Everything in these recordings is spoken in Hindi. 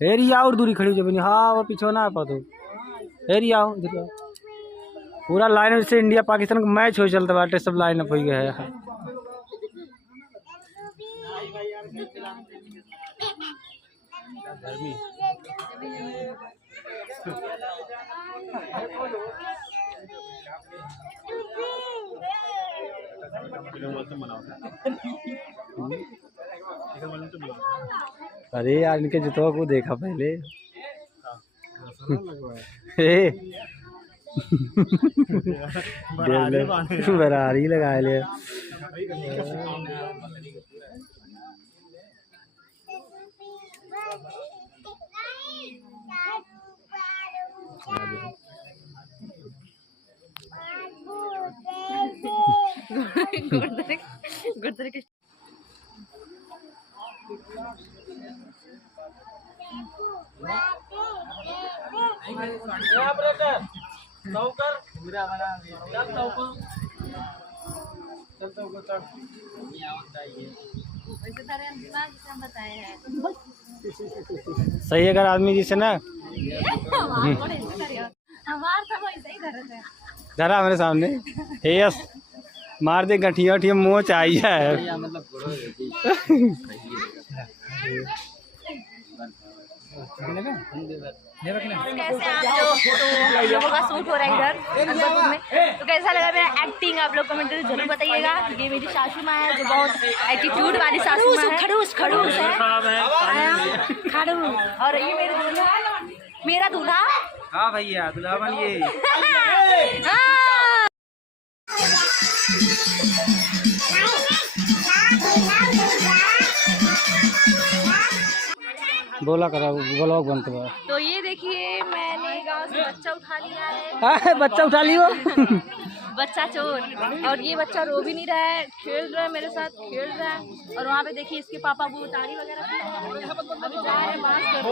एरिया और दूरी खड़ी जब हाँ वो पीछे ना पा तो एरिया आओ इधर आओ। पूरा लाइन से इंडिया पाकिस्तान का मैच हो चलता बाटे सब लाइन अप हो गया है। अरे यार इनके जूतों को देखा पहले। बरारी लगा ले। सही अगर आदमी जिसे ना जरा मेरे सामने यस मार दे गठिया उठिया मुँह चाहिए। कैसे आप लोगों का शूट हो रहा है इधर अकबरपुर में, तो कैसा लगा मेरा एक्टिंग आप लोग कमेंट में जरूर बताइएगा। ये मेरी सासू माँ है जो बहुत एटीट्यूड वाली सासू माँ है, खड़ूस खड़ूस है खड़ूस। और ये मेरा दूल्हा। हाँ भैया दूल्हा बनिए। बोला करा ब्लॉग बनते हुआ। तो ये देखिए मैंने गांव से बच्चा उठा लिया है। बच्चा उठा लियो। बच्चा चोर। और ये बच्चा रो भी नहीं रहा है, खेल रहा है मेरे साथ, खेल रहा है। और वहाँ पे देखिए इसके पापा वो ताड़ी वगैरह अभी जा रहे हैं बात करते हैं।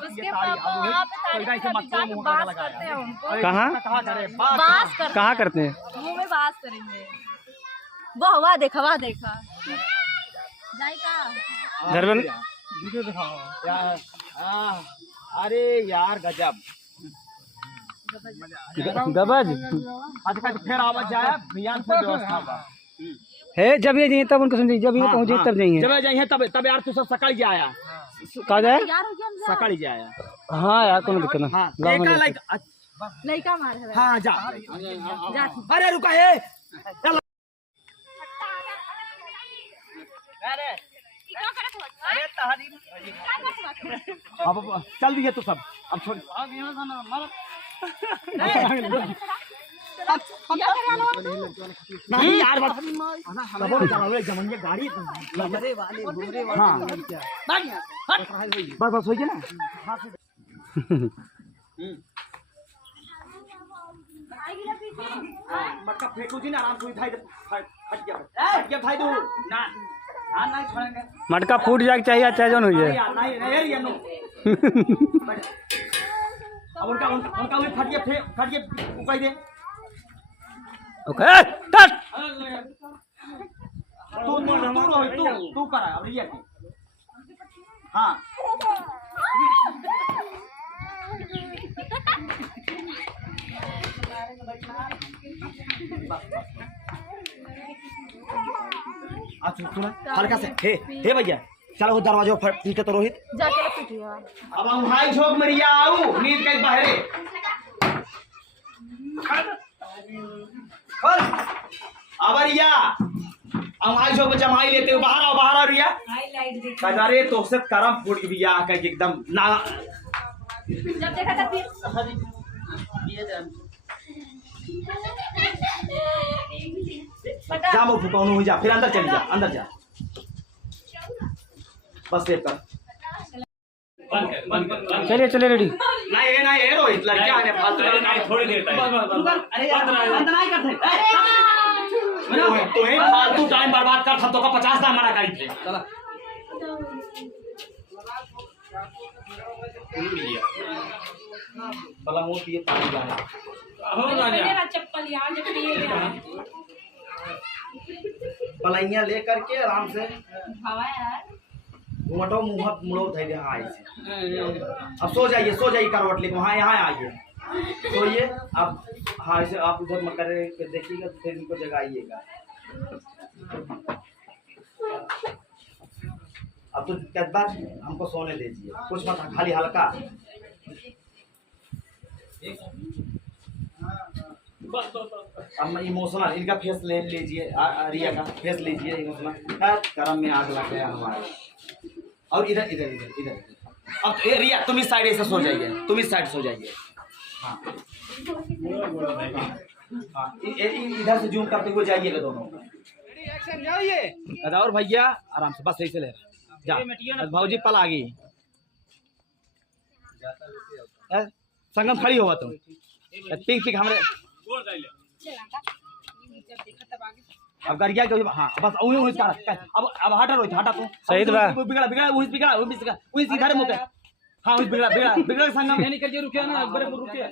उसके पापा वहाँ पे ताड़ी बात करते हैं उनको। कहाँ करते हैं? मुँह में बात करेंगे। वाह देखा घर में वीडियो दिखाओ यार। अरे यार गजब गबज फिर आवाज जाए बियान से व्यवस्था है। जब ये जाइए तब उनको समझिए, जब ये पहुंचे तब जाइए। जब जाइए तब यार तू सब सकाल के आया कहा जाए सकाल के आया। हाँ यार कोनो दिक्कत ना। लड़का मार है। हाँ जा अरे रुका है अब चल दिए तो सब अब छोड़ नहीं यार गाड़ी बस हो गया ना। मटका फेंकू जी ना आराम से उठाई फट गया भाई तू ना नहीं छोड़ेंगे। मटका फूट जाके चाहिए चाहे जौन हो जाए। अब उनका फट गया उपाय दे। ओके कट तू करा अब ये हाँ हल्का से हे भैया चलो दरवाजा पीछे तो रोहित अब हम हाई झोंक मरिया आऊ नींद कहीं बाहरे अबरिया हम हाई झोंक जमाई लेते हो बाहर आओ रिया अरे तो से करम फूट बिया का एकदम ना जब देखा था फिर जा वो फुकाउनु हो जा फिर अंदर चली जा अंदर जा बस सेव कर चलिए रेडी नहीं रोहित लड़का है फालतू नहीं थोड़ी देर टाइम अरे बंद नहीं करते तो है फालतू टाइम बर्बाद कर सब तो का 50 दाम मना करी थे चला भला मोती ये पानी जा है हो ना चप्पल यहां जब पिए पलाइयाँ ले करके आराम से हवा यार घूमटो मुँह मुड़ो थे हाँ ऐसे। अब सो जाइए करवट लेके वहाँ यहाँ आइए सोइए। अब हाँ ऐसे आप उधर मत करे देखिएगा फिर इनको जगाइएगा। अब तो कदबार हमको सोने दीजिए, कुछ मत खाली हल्का। अब इमोशनल इनका फेस ले लीजिए, रिया का फेस लीजिए इमोशनल। करम में आग लग गया हमारे। और इधर इधर इधर इधर अब रिया तुम इस साइड ऐसे सो जाइए, तुम इस साइड सो जाइए। हाँ इधर से जूम करते हुए जाइएगा दोनों। और भैया आराम से बस सही से ले जा। भाजी पल आ गई संगम खड़ी हुआ तुम पिक पिक हमारे अब गरिया के हाँ बस वही अब हटा तू सही बा बिगड़ा इधर मुके हाँ बिगड़ा संगम रुके ना बड़े रुके